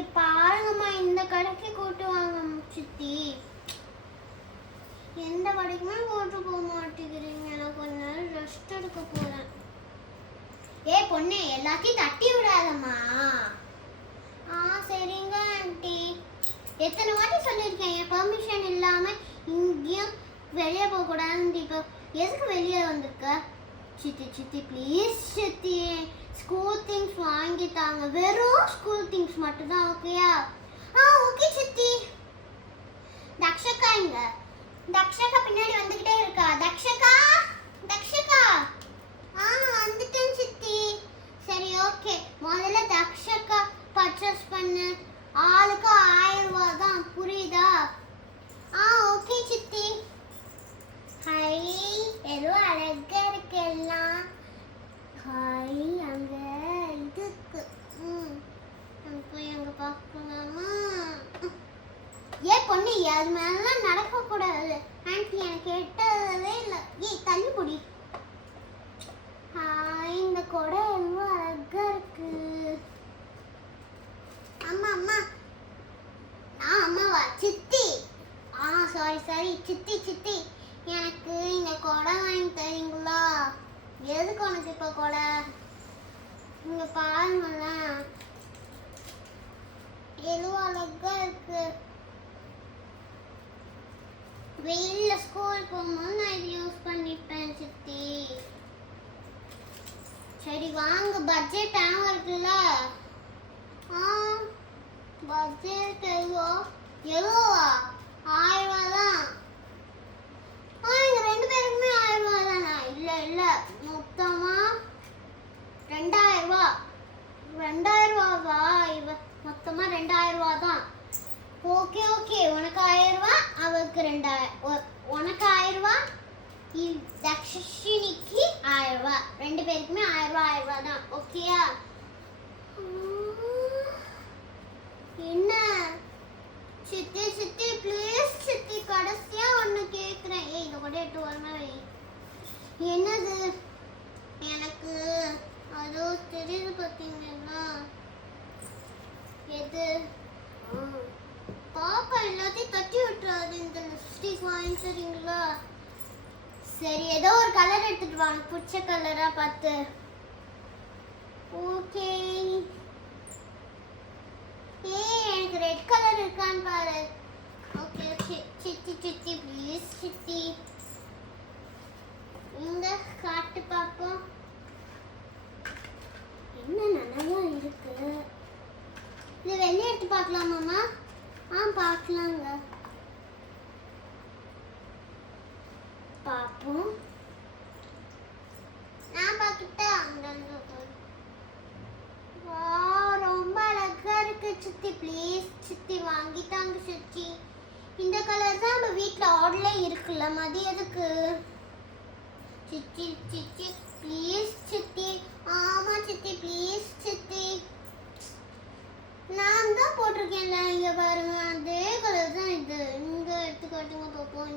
இங்க பாருங்கம்மா, இந்த கடைக்கு கூட்டு வாங்க சித்தி. எந்த கடைக்குமே கூட்டு போக மாட்டேங்கிறீங்க. நான் கொஞ்ச நேரம் ரெஸ்ட் எடுக்க போறேன். பொண்ணு, எல்லாத்தையும் தட்டி விடாதம்மா. சரிங்க ஆண்டி. எத்தனை வாட்டி சொல்லியிருக்கேன் என் பெர்மிஷன் இல்லாம இங்கேயும் வெளியே போக கூடாதுன்னு. இப்போ எதுக்கு வெளியே வந்திருக்க? சித்தி சித்தி ப்ளீஸ் சித்தி, ஸ்கூல் திங்ஸ் வாங்கி தாங்க. வெறும் ஸ்கூல் திங்ஸ் மட்டும் தான், ஓகேயா? ஓகே சித்தி. தக்ஷகா இங்க. தக்ஷகா பின்னாடி வந்துகிட்டே இருக்கா. தக்ஷகா, தக்ஷகா. வந்துட்டேன் சித்தி. சரி ஓகே, முதல்ல தக்ஷகா பர்ச்சேஸ் பண்ணு. ஆளுக்கு 1000 ரூபாய் தான், புரியுதா? ஓகே சித்தி. ஹை, ஏதோ அழகா இருக்கு எல்லாம். ஹை, அங்க இதுக்கு போய் அங்க பார்க்கலாமா? பொண்ணு, அது மேலாம் நடக்க கூடாது. ஆண்டி எனக்கு கேட்டதே இல்லை. தள்ளி போடி. இந்த கொடை எவ்வளோ அழகா இருக்கு. அம்மா அம்மா. அம்மாவா? சித்தி. சாரி சித்தி சித்தி, எனக்கு இந்த கொடை வாங்கி தரீங்களா? எதுக்கு உனக்கு இப்போ கொடை? இங்க பாருங்களேன், எவ்வளோ அழகா இருக்கு. வெயில்ல ஸ்கூல் போகும்போது நான் இது யூஸ் பண்ணிப்பேன் சித்தி. சரி வாங்க, பட்ஜெட் இருக்குல்ல? பட்ஜெட் எவ்வளோவா? 1000 ரூபாய் தான். எங்க 2 பேருக்குமே 1000 ரூபாய் தானா? இல்ல மொத்தமா 2000 ரூபாய். 2000 ரூபாவா? மொத்தமா 2000 ரூபாய் தான். ஓகே ஓகே, உனக்கு 1000 ரூபாய், அவருக்கு 2000. உனக்கு 1000 ரூபாய், தக்ஷினிக்கு 1000 ரூபாய். 2 பேருக்குமே 1000 ரூபாய் தான், ஓகேயா? என்ன சித்தி சித்தி ப்ளீஸ் சித்தி, கடைசியா ஒண்ணு கேக்குறேன். இத கூட எடுத்து வரமா? என்னது? எனக்கு அதோ தெரியுது பாத்தீங்கன்னா. எது? பாப்பா எல்லாத்தையும் தட்டி விட்டுறாது. இந்த லிப்ஸ்டிக் வாங்கி சரிங்களா? சரி, ஏதோ ஒரு கலர் எடுத்துட்டு வாங்க, பிடிச்ச கலரா பார்த்து. ஓகே. எனக்கு ரெட் கலர் இருக்கான்னு பாரு. ஓகே சித்தி சித்தி ப்ளீஸ் சித்தி, இந்த காட்டு பாப்போம். என்ன நல்லா இருக்கு. இது வெளியே எடுத்து பார்க்கலாமாம்மா? பார்க்கலாங்க. பாப்போம். நான் பார்த்துட்டா ரொம்ப அழகா இருக்கு சித்தி. ப்ளீஸ் சித்தி வாங்கி தாங்க சித்தி. இந்த கலர் தான் நம்ம வீட்டில் ஆர்டர்ல இருக்குல்ல, மதி எதுக்கு? சித்தி சித்தி ப்ளீஸ் சித்தி. ஆமா சித்தி ப்ளீஸ் சித்தி. நான் தான் போட்டிருக்கேன்ல, இங்க பாருங்க, அதே கலர் தான் இது. இங்க எடுத்து காட்டுங்க பாப்போம்.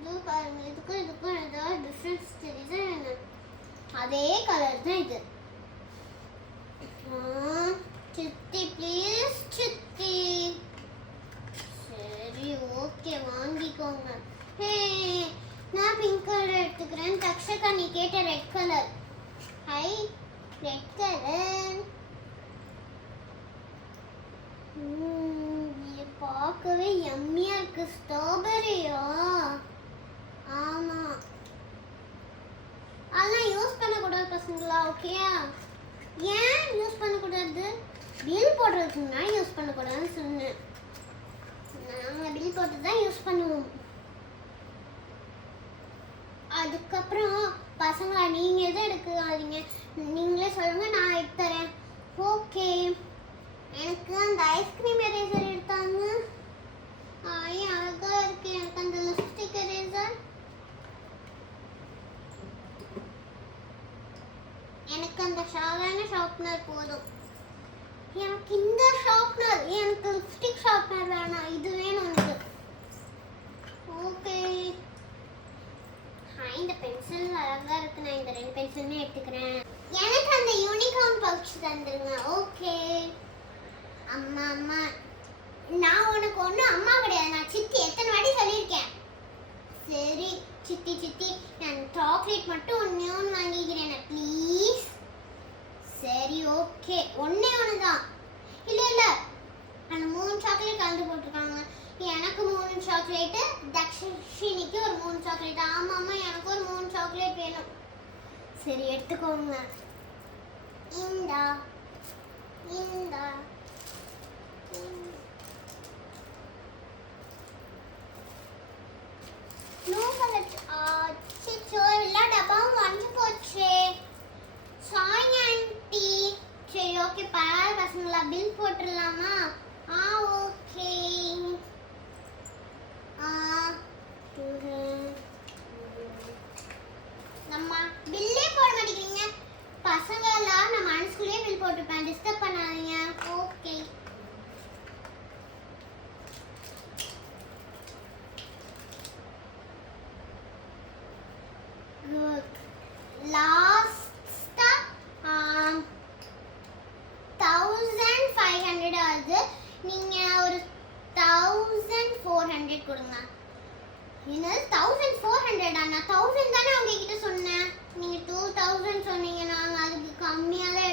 இது பாருங்க, இதுக்கும் ஏதாவது டிஃபரன்ஸ் தெரியுது என்ன? அதே கலர் தான் இது. சித்தி ப்ளீஸ் சித்தி. சரி ஓகே, வாங்கிக்கோங்க. நான் பிங்க் கலர் எடுத்துக்கிறேன். தக்ஷகா, நீ கேட்ட red colour. High, red colour. இது பார்க்கவே யம்மியா இருக்கு. ஸ்ட்ராபெரியா? ஆமா, அதெல்லாம் யூஸ் பண்ணக்கூடாது பசங்களா, ஓகேயா? ஏன் யூஸ் பண்ணக்கூடாது? பில் போடுறதுக்குன்னா யூஸ் பண்ணக்கூடாதுன்னு சொன்னேன். நாங்கள் பில் போட்டு தான் யூஸ் பண்ணுவோம். அதுக்கப்புறம் பசங்களா, நீங்கள் எதுவும் எடுக்காதீங்க, நீங்களே சொல்லுங்க, நான் எடுத்து தரேன். ஓகே. எனக்கு அந்த ஐஸ்கிரீம் எரேசர் எடுத்தாங்க. அழகா இருக்கு. எனக்கு அந்த லிப்ஸ்டிக் எரேசர். எனக்கு அந்த ஷார்ப்னர் போதும். எனக்கு இந்த ஷார்ப்னர், எனக்கு லிப்ஸ்டிக் ஷார்ப்னர் வேணாம், இது வேணும் எனக்கு. ஓகே. இந்த பென்சில் அழகா இருக்கு. நான் இந்த 2 பென்சிலுமே எடுத்துக்கிறேன். எனக்கு அந்த யூனிகார்ன் பவுச் தந்துருங்க. ஓகே. பொண்ணு அம்மா கிடையாது, நான் சித்தி. எத்தனை வாட்டி சொல்லியிருக்கேன். சரி சித்தி சித்தி, நான் சாக்லேட் மட்டும் ஒன்று வாங்கிக்கிறேன் ப்ளீஸ். சரி ஓகே, ஒன்றே ஒன்று தான். இல்லை இல்லை, அந்த 3 சாக்லேட் கலந்து போட்டிருக்காங்க. எனக்கு 3 சாக்லேட்டு, தக்ஷினிக்கு ஒரு 3 சாக்லேட். ஆமாம்மா, எனக்கு ஒரு 3 சாக்லேட் வேணும். சரி எடுத்துக்கோங்க. இந்தா இந்தா. அச்சோ, எல்லா டப்பாவும் உடஞ்சு போச்சு. Sorry aunty. சரி ஓகே, பரவாயில்ல பசங்களா, பில் போட்டுடலாமா? ஓகே. நம்ம பில்லே போட மாட்டேங்கிறீங்க பசங்க எல்லாம். நான் மனசுக்குள்ளேயே பில் போட்டுப்பேன், டிஸ்டர்ப் பண்ணாதீங்க. ஓகே. லாஸ்டா 1500 ஆகுது. நீங்க ஒரு 1400 கொடுங்க. என்னது 1400? நான் 1000 தானே உங்ககிட்ட சொன்னேன். நீங்க 2000 சொன்னீங்க. நாங்க அதுக்கு கம்மியா தான்